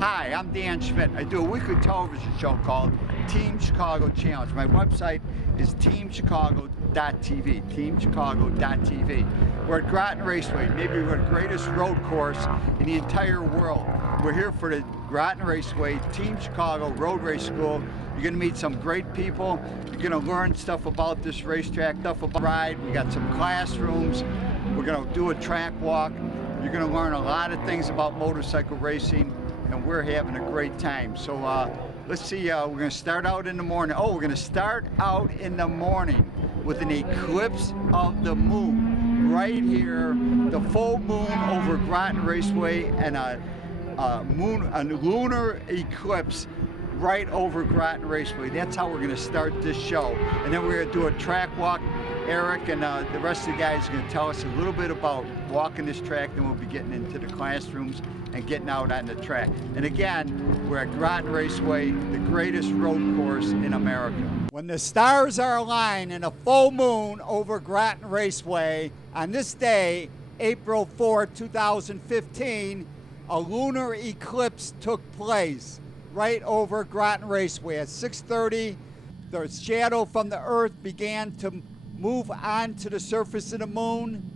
Hi, I'm Dan Schmitt. I do a weekly television show called Team Chicago Challenge. My website is teamchicago.tv, teamchicago.tv. We're at Grattan Raceway, maybe we're the greatest road course in the entire world. We're here for the Grattan Raceway Team Chicago Road Race School. You're going to meet some great people. You're going to learn stuff about this racetrack, stuff about the ride. We got some classrooms. We're going to do a track walk. You're going to learn a lot of things about motorcycle racing, and we're having a great time. So let's see, we're going to start out in the morning. Oh, we're going to start out in the morning with an eclipse of the moon right here, the full moon over Grattan Raceway, and a lunar eclipse right over Grattan Raceway. That's how we're going to start this show. And then we're going to do a track walk. Eric and the rest of the guys are going to tell us a little bit about walking this track, then we'll be getting into the classrooms and getting out on the track. And again, we're at Grattan Raceway, the greatest road course in America. When the stars are aligned in a full moon over Grattan Raceway, on this day, April 4, 2015, a lunar eclipse took place right over Grattan Raceway. At 6:30, the shadow from the Earth began to move onto the surface of the moon.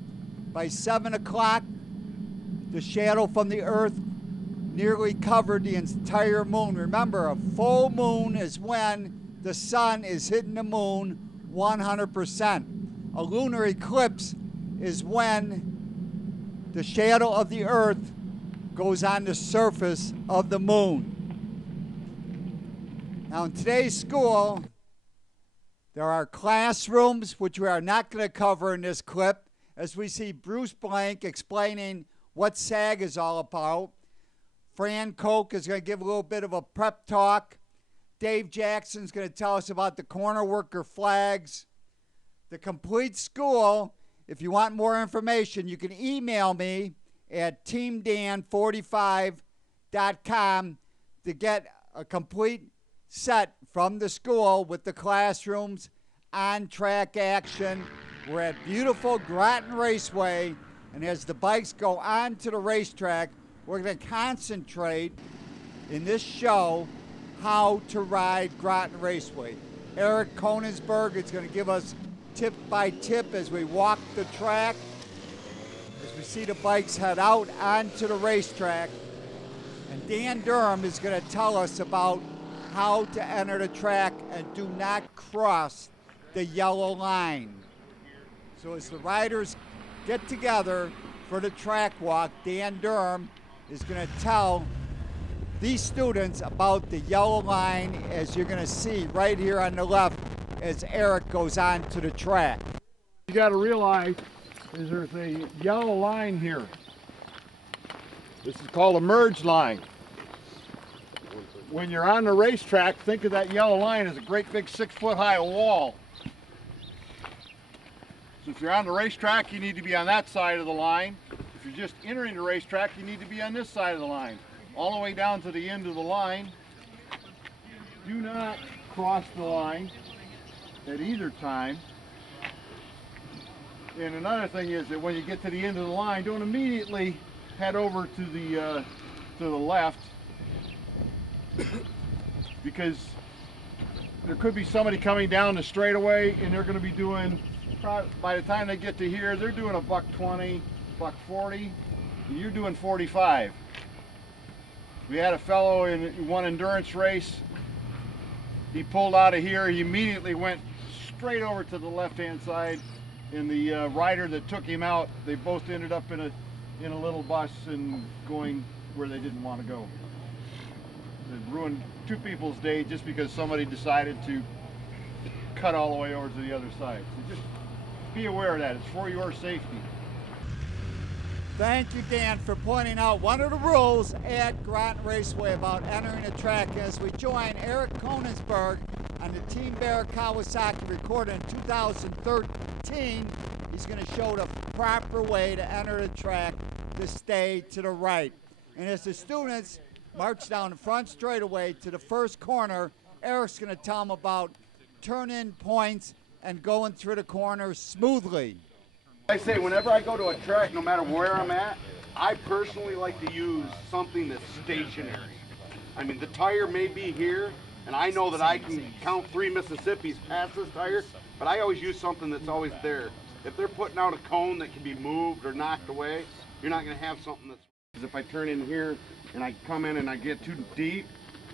By 7 o'clock, the shadow from the Earth nearly covered the entire moon. Remember, a full moon is when the sun is hitting the moon 100%. A lunar eclipse is when the shadow of the Earth goes on the surface of the moon. Now, in today's school, there are classrooms, which we are not going to cover in this clip, as we see Bruce Blank explaining what SAG is all about. Fran Koch is going to give a little bit of a prep talk. Dave Jackson is going to tell us about the corner worker flags. The complete school, if you want more information, you can email me at teamdan45.com to get a complete set from the school with the classrooms, on-track action. We're at beautiful Grattan Raceway, and as the bikes go onto the racetrack, we're going to concentrate in this show how to ride Grattan Raceway. Eric Coningsburgh is going to give us tip by tip as we walk the track, as we see the bikes head out onto the racetrack. And Dan Durham is going to tell us about how to enter the track and do not cross the yellow line. So as the riders get together for the track walk, Dan Durham is going to tell these students about the yellow line, as you're going to see right here on the left as Eric goes on to the track. You got to realize is there's a yellow line here. This is called a merge line. When you're on the racetrack, think of that yellow line as a great big 6-foot high wall. So if you're on the racetrack, you need to be on that side of the line. If you're just entering the racetrack, you need to be on this side of the line. All the way down to the end of the line. Do not cross the line at either time. And another thing is that when you get to the end of the line, don't immediately head over to the left, because there could be somebody coming down the straightaway and they're going to be doing, by the time they get to here, they're doing a $120, $140, and you're doing 45. We had a fellow in one endurance race. He pulled out of here. He immediately went straight over to the left-hand side, and the rider that took him out, they both ended up in a little bus and going where they didn't want to go. It ruined two people's day just because somebody decided to cut all the way over to the other side. So just be aware of that. It's for your safety. Thank you, Dan, for pointing out one of the rules at Grattan Raceway about entering the track. As we join Eric Coningsburgh on the Team Bear Kawasaki recorded in 2013, he's going to show the proper way to enter the track to stay to the right. And as the students march down the front straightaway to the first corner, Eric's going to tell them about turn-in points and going through the corners smoothly. I say whenever I go to a track, no matter where I'm at, I personally like to use something that's stationary. I mean, the tire may be here, and I know that I can count 3 Mississippis past this tire, but I always use something that's always there. If they're putting out a cone that can be moved or knocked away, you're not going to have something that's... Because if I turn in here and I come in and I get too deep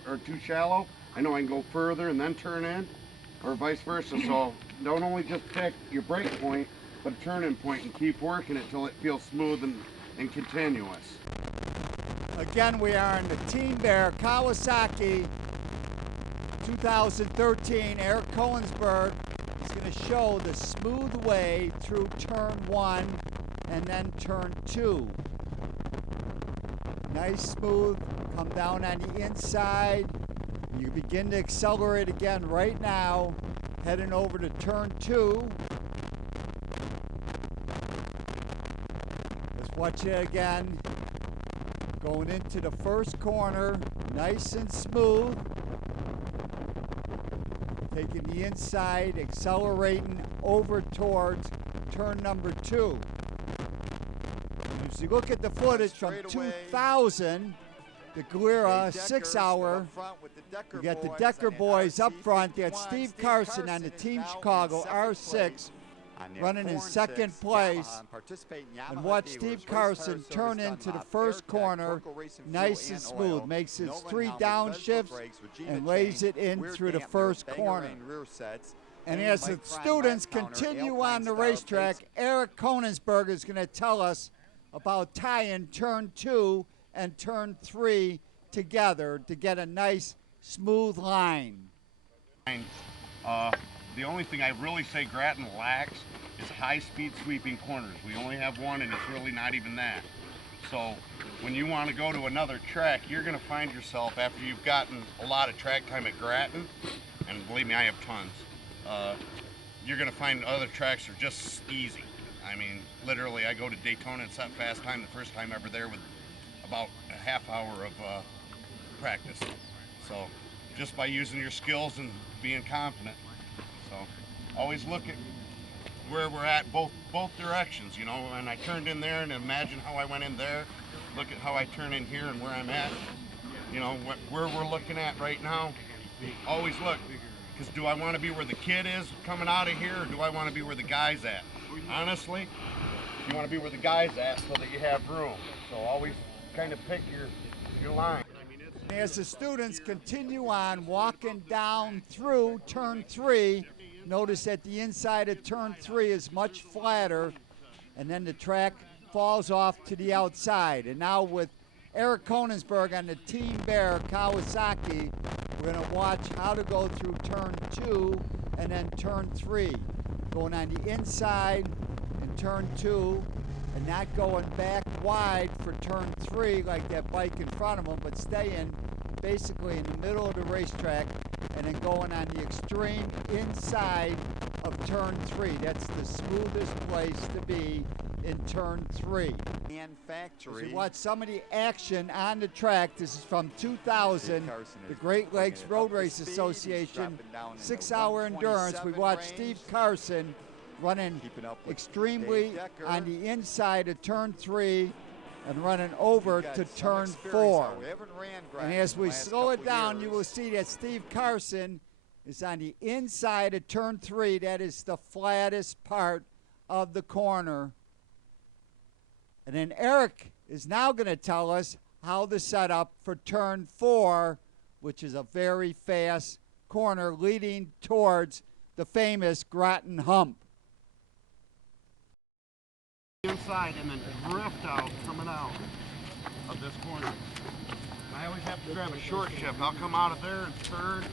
or too shallow, I know I can go further and then turn in, or vice versa. So don't only just pick your brake point, but a turn-in point, and keep working it till it feels smooth and continuous. Again, we are in the Team Bear Kawasaki 2013. Eric Coningsburgh is going to show the smooth way through turn 1 and then turn 2. Nice smooth, come down on the inside. You begin to accelerate again right now, heading over to turn 2. Let's watch it again. Going into the first corner, nice and smooth. Taking the inside, accelerating over towards turn number 2. If you look at the footage from 2000, the Glera 6-hour, we got the Decker boys up front. That's Steve Carson on the Team Chicago R6 running in second place. And watch Steve Carson turn into the first corner nice and smooth. Makes his 3 downshifts and lays it in through the first corner. And as the students continue on the racetrack, Eric Coningsburgh is going to tell us about tying turn 2 and turn 3 together to get a nice smooth line. The only thing I really say Grattan lacks is high-speed sweeping corners. We only have one, and it's really not even that. So when you want to go to another track, you're going to find yourself, after you've gotten a lot of track time at Grattan, and believe me, I have tons, you're going to find other tracks are just easy. I mean, literally, I go to Daytona and set fast time the first time ever there with about a half hour of practice. So just by using your skills and being confident. So always look at where we're at both directions, you know, and I turned in there and imagine how I went in there. Look at how I turn in here and where I'm at. You know, where we're looking at right now. Always look, because do I want to be where the kid is coming out of here, or do I want to be where the guy's at? Honestly, you want to be where the guy's at so that you have room. So always kind of pick your line. As the students continue on walking down through turn 3, notice that the inside of turn 3 is much flatter, and then the track falls off to the outside. And now with Eric Coningsburgh on the Team Bear Kawasaki, we're going to watch how to go through turn 2 and then turn 3. Going on the inside in turn 2 and not going back wide for turn 3 like that bike in front of them, but staying basically in the middle of the racetrack and then going on the extreme inside of turn 3. That's the smoothest place to be in turn 3. As we watch some of the action on the track, this is from 2000, the Great Lakes Roadrace Association 6-hour endurance. We watch Steve Carson running extremely on the inside of turn 3 and running over to turn 4. And as we slow it down, you will see that Steve Carson is on the inside of turn 3. That is the flattest part of the corner. And then Eric is now going to tell us how to set up for turn 4, which is a very fast corner leading towards the famous Grattan hump. Inside and then drift out, coming out of this corner. And I always have to grab a short shift. I'll come out of there in third,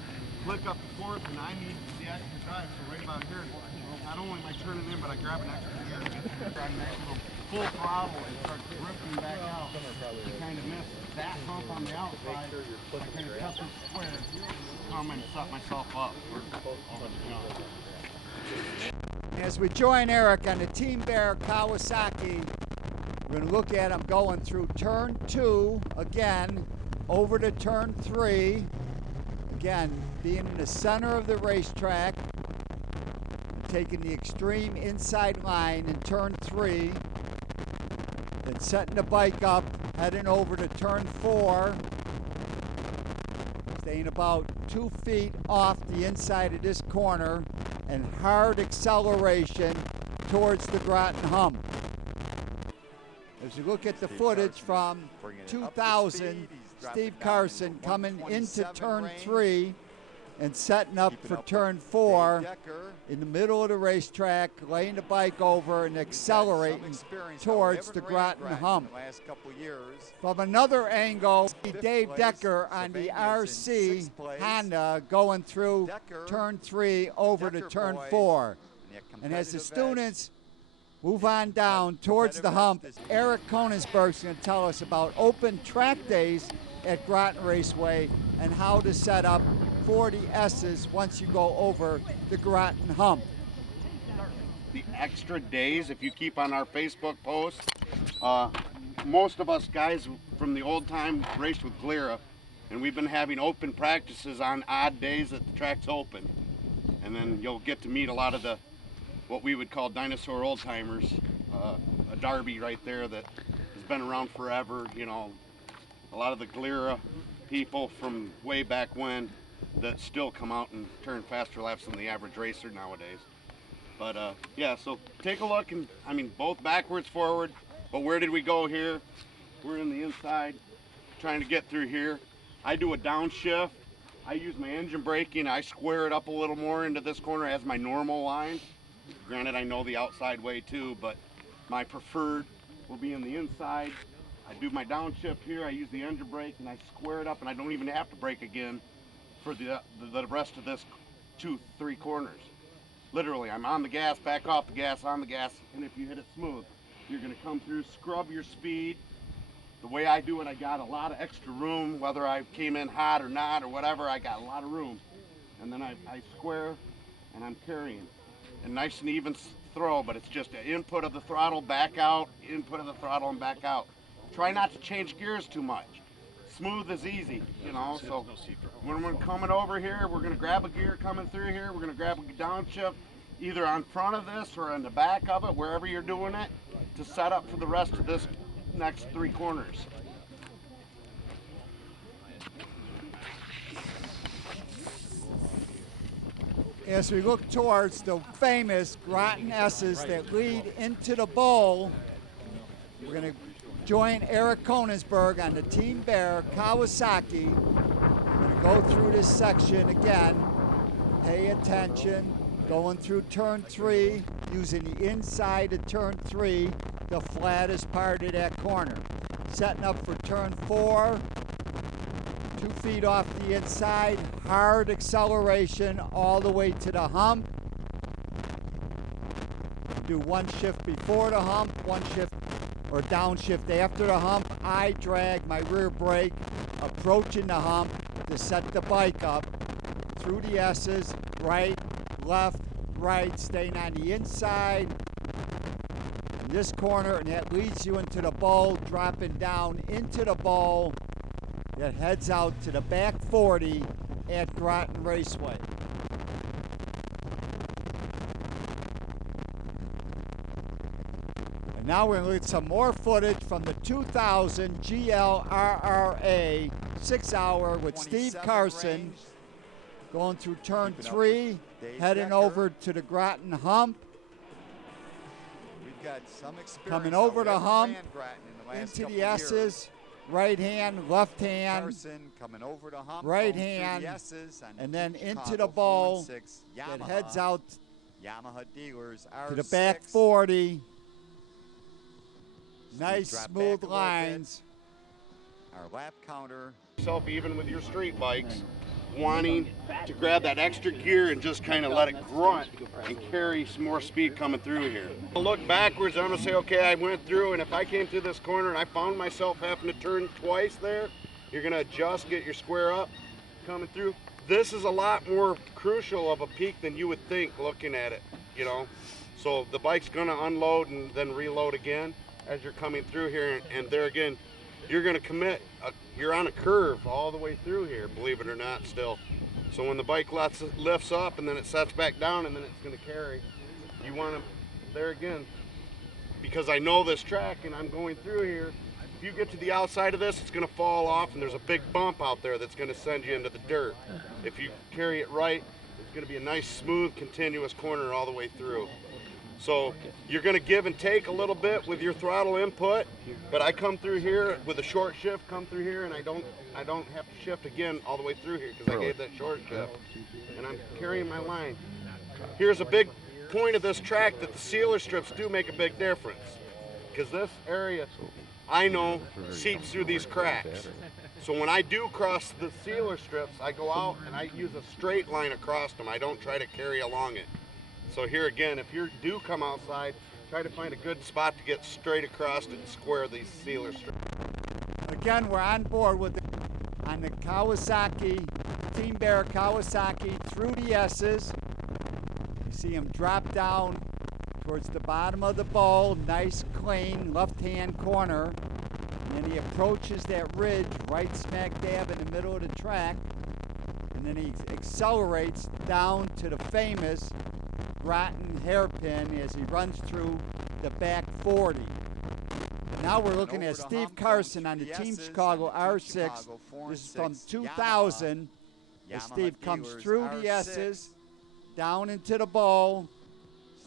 flick up to fourth, and I need the extra drive. So right about here, not only am I turning in, but I grab an extra gear. I maximum full throttle and start drifting back out. You kind of miss that hump on the outside. I kind of cut this square, come and set myself up for the jump. As we join Eric on the Team Bear Kawasaki, we're going to look at him going through turn 2 again, over to turn 3. Again, being in the center of the racetrack, taking the extreme inside line in turn 3, then setting the bike up, heading over to turn 4, staying about 2 feet off the inside of this corner, and hard acceleration towards the Grattan hump. As you look at the footage from 2000, Steve Carson coming into turn 3 and setting up for turn 4 in the middle of the racetrack, laying the bike over and accelerating towards the Grattan hump. From another angle, Dave Decker on the RC Honda going through turn 3 over to turn 4. And as the students move on down towards the hump, Eric Coningsburgh is going to tell us about open track days at Grattan Raceway and how to set up 40S's once you go over the Grattan hump. The extra days, if you keep on our Facebook post, most of us guys from the old time raced with Glera, and we've been having open practices on odd days that the track's open. And then you'll get to meet a lot of the what we would call dinosaur old timers, a derby right there that has been around forever. You know, a lot of the Glera people from way back when that still come out and turn faster laps than the average racer nowadays. But yeah, so take a look, and I mean both backwards, forward. But where did we go here? We're in the inside, trying to get through here. I do a downshift. I use my engine braking. I square it up a little more into this corner as my normal line. Granted, I know the outside way too, but my preferred will be in the inside. I do my downshift here. I use the engine brake and I square it up, and I don't even have to brake again for the rest of this 2-3 corners. Literally, I'm on the gas, back off the gas, on the gas, and if you hit it smooth, you're gonna come through, scrub your speed. The way I do it, I got a lot of extra room, whether I came in hot or not or whatever, I got a lot of room. And then I square and I'm carrying. And nice and even throw, but it's just an input of the throttle, back out, input of the throttle and back out. Try not to change gears too much. Smooth is easy, you know, so when we're coming over here, we're gonna grab a gear coming through here, we're gonna grab a downshift either on front of this or on the back of it, wherever you're doing it, to set up for the rest of this next 3 corners. As we look towards the famous Grattan S's that lead into the bowl, we're going to join Eric Coningsburgh on the Team Bear Kawasaki. We're going to go through this section again. Pay attention. Going through turn 3, using the inside of turn 3, the flattest part of that corner. Setting up for turn 4, 2 feet off the inside, hard acceleration all the way to the hump. Do one shift before the hump, one shift or downshift after the hump. I drag my rear brake approaching the hump to set the bike up through the S's, right, left, right, staying on the inside in this corner, and that leads you into the bowl, dropping down into the bowl that heads out to the back 40 at Grattan Raceway. And now we're going to look at some more footage from the 2000 GLRRA 6-hour with Steve Carson going through turn 3, heading over to the Grattan hump. We've got some experience coming over the hump into the S's. Right hand, left hand, Carson coming over the hump, right hand, and then into the bowl that heads out Yamaha dealers to the back 40. Nice smooth lines. Our lap counter. Yourself, even with your street bikes, wanting to grab that extra gear and just kind of let it grunt and carry some more speed coming through here. I'll look backwards, I'm gonna say, okay, I went through, and if I came through this corner and I found myself having to turn twice there, you're gonna adjust, get your square up, coming through. This is a lot more crucial of a peak than you would think looking at it, you know? So the bike's gonna unload and then reload again as you're coming through here, and there again, you're gonna commit, you're on a curve all the way through here, believe it or not, still. So when the bike lifts up and then it sets back down and then it's gonna carry, you wanna, there again, because I know this track and I'm going through here, if you get to the outside of this, it's going to fall off, and there's a big bump out there that's going to send you into the dirt. If you carry it right, it's going to be a nice, smooth, continuous corner all the way through. So you're going to give and take a little bit with your throttle input, but I come through here with a short shift, come through here, and I don't have to shift again all the way through here because I gave that short shift, and I'm carrying my line. Here's a big point of this track that the sealer strips do make a big difference, because this area, I know, seeps through these cracks. So when I do cross the sealer strips, I go out and I use a straight line across them. I don't try to carry along it. So here again, if you do come outside, try to find a good spot to get straight across and square these sealer strips. Again, we're on board with on the Kawasaki, Team Bear Kawasaki through the S's. You see him drop down towards the bottom of the bowl, nice clean left-hand corner. And then he approaches that ridge right smack dab in the middle of the track. And then he accelerates down to the famous Grattan hairpin as he runs through the back 40. Now we're looking at Steve Carson on the Team Chicago R6. This is from 2000. As Steve comes through the S's, down into the bowl.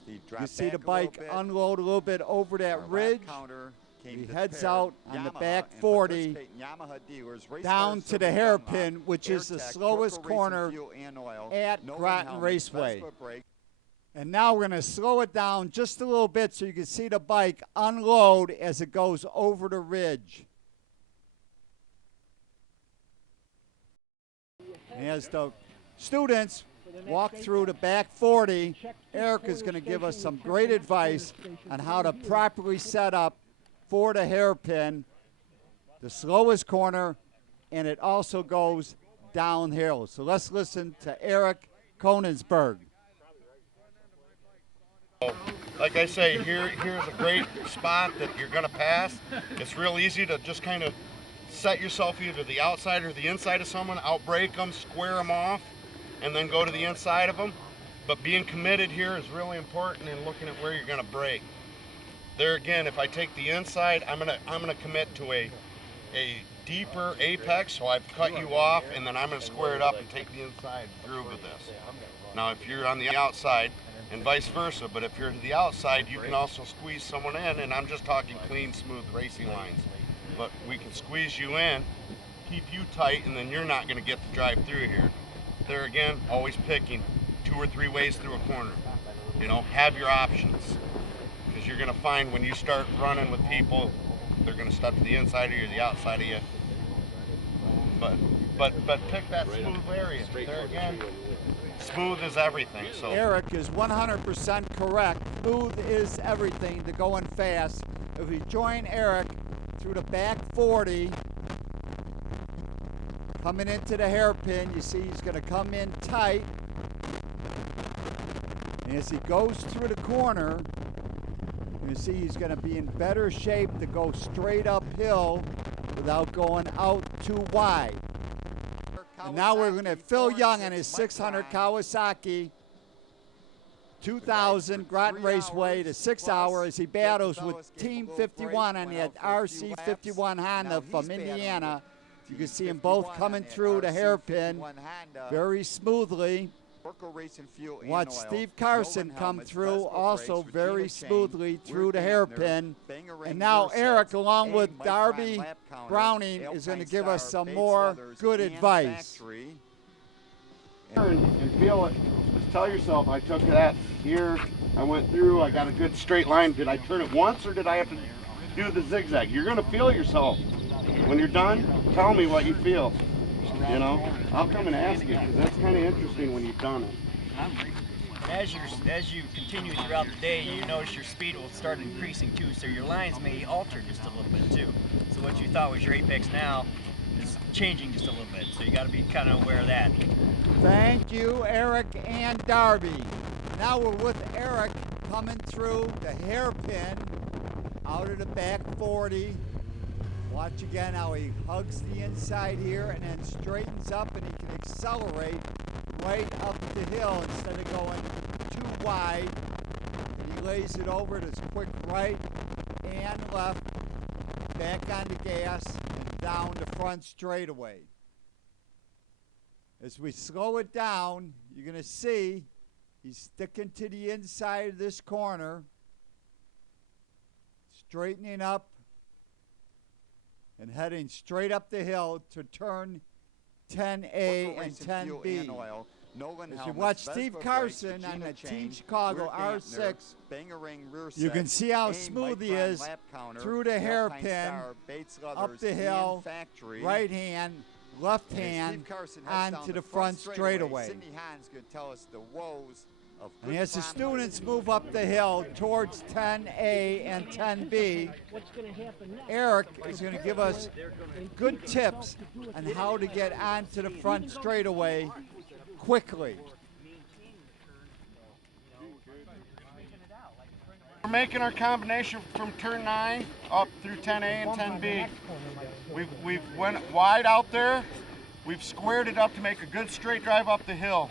You see the bike unload a little bit over that ridge. He heads out on the back 40 down to the hairpin, which is the slowest corner at Grattan Raceway. And now we're going to slow it down just a little bit so you can see the bike unload as it goes over the ridge. And as the students walk through the back 40, Eric is going to give us some great advice on how to properly set up for the hairpin, the slowest corner, and it also goes downhill. So let's listen to Eric Coningsburgh. Like I say, here's a great spot that you're going to pass. It's real easy to just kind of set yourself either the outside or the inside of someone, outbrake them, square them off, and then go to the inside of them. But being committed here is really important in looking at where you're going to brake. There again, if I take the inside, I'm gonna commit to a deeper apex, so I've cut you off, and then I'm gonna square it up and take the inside groove of this. Now, if you're on the outside, and vice versa, but if you're to the outside, you can also squeeze someone in, and I'm just talking clean, smooth racing lines. But we can squeeze you in, keep you tight, and then you're not gonna get to drive through here. There again, always picking 2 or 3 ways through a corner. You know, have your options. Because you're going to find when you start running with people, they're going to step to the inside of you or the outside of you. But pick that smooth area. There again, smooth is everything. So Eric is 100% correct. Smooth is everything to going fast. If we join Eric through the back 40, coming into the hairpin, you see he's going to come in tight. And as he goes through the corner, you see he's going to be in better shape to go straight uphill without going out too wide. And now we're going to Phil Young on his 600 Kawasaki 2000 Grattan Raceway to 6 hour as he battles with Team 51 on that RC 51 Honda from Indiana. You can see them both coming through the hairpin very smoothly. Watch Steve Carson come through also very smoothly through the hairpin. And now Eric, along with Darby Browning, is going to give us some more good advice. And feel it. Just tell yourself, I took that here, I went through, I got a good straight line. Did I turn it once or did I have to do the zigzag? You're going to feel yourself. When you're done, tell me what you feel. You know, I'll come and ask you because that's kind of interesting when you've done it. As you continue throughout the day, you notice your speed will start increasing too, so your lines may alter just a little bit too. So what you thought was your apex now is changing just a little bit, so you got to be kind of aware of that. Thank you, Eric and Darby. Now we're with Eric coming through the hairpin out of the back 40. Watch again how he hugs the inside here and then straightens up, and he can accelerate right up the hill instead of going too wide. And he lays it over to his quick right and left. back on the gas, and down the front straightaway. As we slow it down, you're going to see he's sticking to the inside of this corner, straightening up, and heading straight up the hill to turn 10A and 10B. As you watch Steve Carson on the Team Chicago R6, you can see how smooth he is through the hairpin, up the hill, right hand, left hand, onto the front straightaway. And as the students move up the hill towards 10A and 10B, Eric is going to give us good tips on how to get onto the front straightaway quickly. We're making our combination from turn 9 up through 10A and 10B. We've went wide out there. We've squared it up to make a good straight drive up the hill.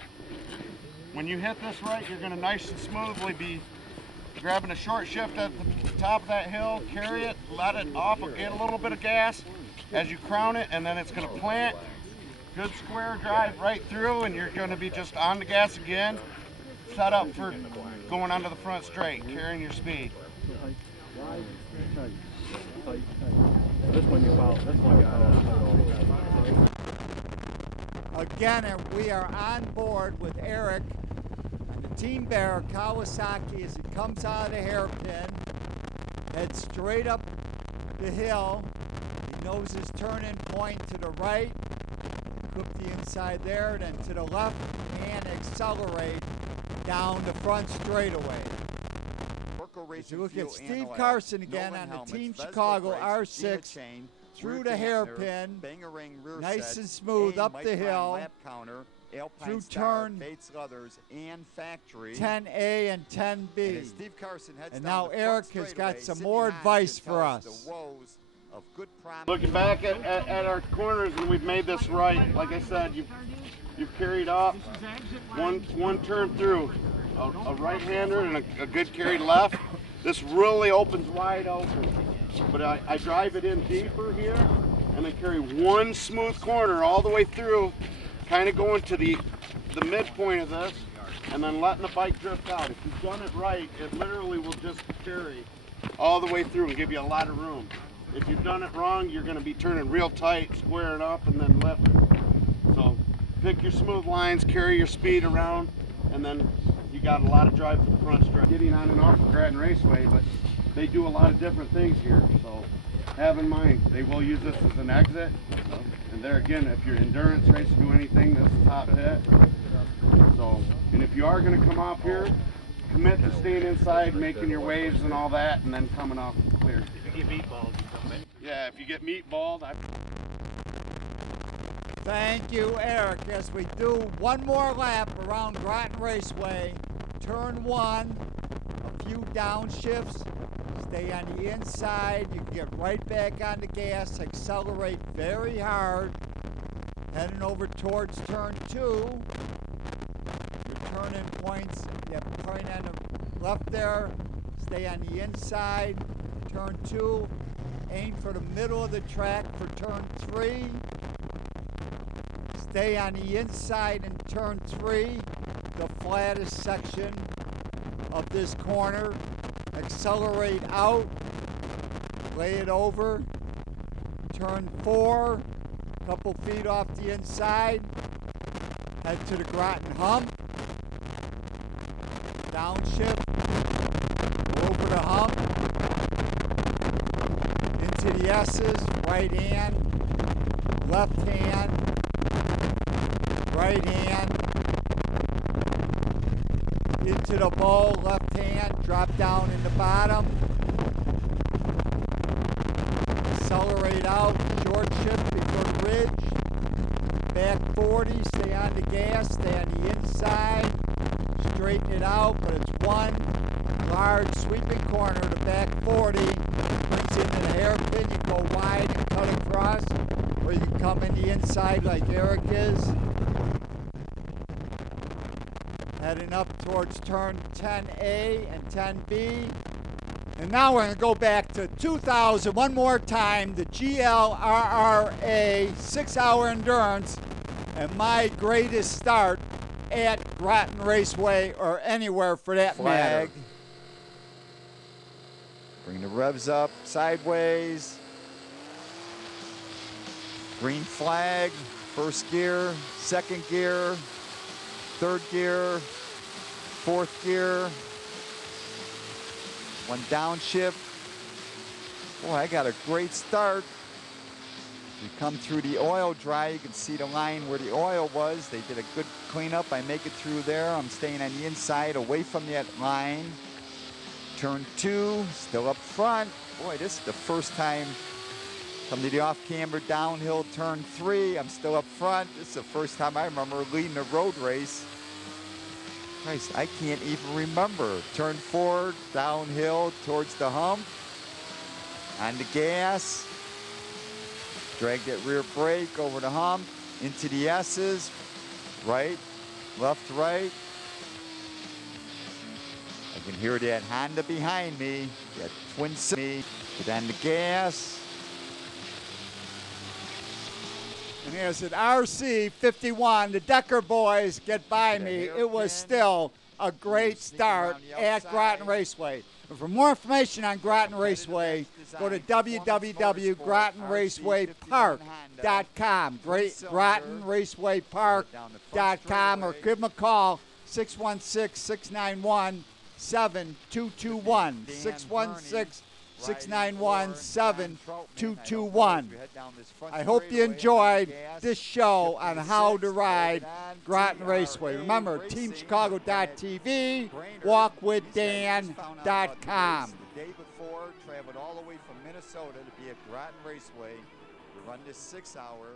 When you hit this right, you're going to nice and smoothly be grabbing a short shift at the top of that hill, carry it, let it off, get a little bit of gas as you crown it, and then it's going to plant. Good square drive right through, and you're going to be just on the gas again, set up for going onto the front straight, carrying your speed. Again, we are on board with Eric and the Team Bear Kawasaki as he comes out of the hairpin, heads straight up the hill. He knows his turning point to the right, clip the inside there, then to the left, and accelerate down the front straightaway. As you look at Steve Carson again on the Team Chicago R6, through the hairpin, nice and smooth up the hill, through turn 10A and 10B. And now Eric has got some more advice for us. Looking back at our corners, and we've made this right. Like I said, you've carried up one turn through, a right-hander and a good carried left. This really opens wide open. But I drive it in deeper here, and I carry one smooth corner all the way through, kind of going to the midpoint of this, and then letting the bike drift out. If you've done it right, it literally will just carry all the way through and give you a lot of room. If you've done it wrong, you're going to be turning real tight, squaring up, and then lifting. So pick your smooth lines, carry your speed around, and then you got a lot of drive for the front stretch. Getting on and off of Grattan Raceway, but they do a lot of different things here, so have in mind they will use this as an exit. And there again, if you're endurance race to do anything, this is top hit. So, and if you are going to come off here, commit to staying inside, making your waves and all that, and then coming off clear. If you get meatballed, you come in. Yeah, if you get meatballed, Thank you, Eric, as we do one more lap around Grattan Raceway. Turn 1, a few downshifts. Stay on the inside, you can get right back on the gas, accelerate very hard, heading over towards turn 2. Your turning points, you have to point on the left there, stay on the inside, turn 2, aim for the middle of the track for turn 3, stay on the inside in turn 3, the flattest section of this corner. Accelerate out, lay it over, turn 4, a couple feet off the inside, head to the Grattan hump, downshift, over the hump, into the S's, right hand, left hand, right hand, into the bowl, left hand, drop down in the bottom, accelerate out, short shift before the ridge, back 40, stay on the gas, stay on the inside, straighten it out, but it's one large sweeping corner to back 40, brings into the hairpin, you go wide and cut across, or you can come in the inside like Eric is. Heading up towards turn 10A and 10B. And now we're going to go back to 2000 one more time, the GLRRA 6-hour endurance, and my greatest start at Grattan Raceway, or anywhere for that matter. Flag. Bring the revs up sideways. Green flag, first gear, second gear, third gear, fourth gear. One downshift. Boy, I got a great start. You come through the oil dry, you can see the line where the oil was. They did a good cleanup. I make it through there. I'm staying on the inside, away from that line. Turn 2, still up front. Boy, this is the first time. Come to the off-camber downhill, turn 3. I'm still up front. This is the first time I remember leading a road race. Christ, I can't even remember. Turn 4, downhill towards the hump. On the gas. Drag that rear brake over the hump, into the S's. Right, left, right. I can hear that Honda behind me, that twin me. Get on the gas. And here's an RC51. The Decker boys get by me. It was still a great start at Grattan Raceway. And for more information on Grattan Raceway, go to www.GrattanRacewayPark.com. GrattanRacewayPark.com, or give them a call, 616-691-7221. 616-691-7221. I hope you enjoyed this show on how to ride Grattan Raceway. Remember, TeamChicago.tv, WalkWithDan.com. The day before, traveled all the way from Minnesota to be at Grattan Raceway to run this 6-hour.